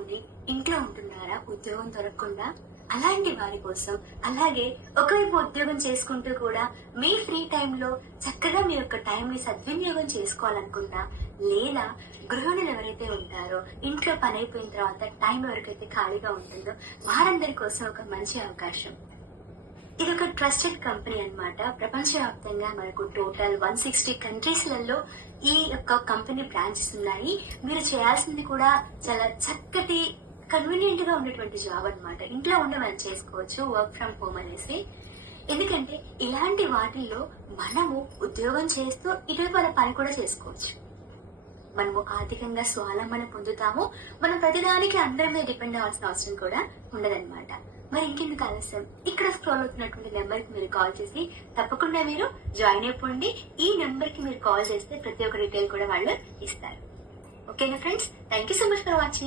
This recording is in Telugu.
చేసుకొని ఇంట్లో ఉంటున్నారా ఉద్యోగం దొరకకుండా? అలాంటి వారి కోసం, అలాగే ఒకవైపు ఉద్యోగం చేసుకుంటూ కూడా మీ ఫ్రీ టైంలో చక్కగా మీ యొక్క టైంని సద్వినియోగం చేసుకోవాలనుకున్నా, లేదా గృహిణులు ఎవరైతే ఉంటారో ఇంట్లో పని అయిపోయిన తర్వాత టైం ఎవరికైతే ఖాళీగా ఉంటుందో వారందరి కోసం ఒక మంచి అవకాశం. ఇది ఒక ట్రస్టెడ్ కంపెనీ అన్నమాట. ప్రపంచవ్యాప్తంగా మనకు టోటల్ 160 కంట్రీస్లలో ఈ యొక్క కంపెనీ బ్రాంచెస్ ఉన్నాయి. మీరు చేయాల్సింది కూడా చాలా చక్కటి కన్వీనియంట్ గా ఉన్నటువంటి జాబ్ అన్నమాట. ఇంట్లో ఉండి మనం చేసుకోవచ్చు, వర్క్ ఫ్రమ్ హోమ్ అనేసి. ఎందుకంటే ఇలాంటి వాటిల్లో మనము ఉద్యోగం చేస్తూ ఇటీవల పని కూడా చేసుకోవచ్చు. మనము ఆర్థికంగా స్వావలంబన పొందుతాము. మనం ప్రతిదానికి అందరి మీద డిపెండ్ అవ్వాల్సిన అవసరం కూడా ఉండదన్నమాట. మరి ఇంకెందుకు ఆలస్యం, ఇక్కడ స్క్రోల్ అవుతున్నటువంటి నెంబర్ కి మీరు కాల్ చేసి తప్పకుండా మీరు జాయిన్ అయిపోండి. ఈ నెంబర్ కి మీరు కాల్ చేస్తే ప్రతి ఒక్క డీటెయిల్ కూడా వాళ్ళు ఇస్తారు. ఓకేనా friends, thank you so much for watching.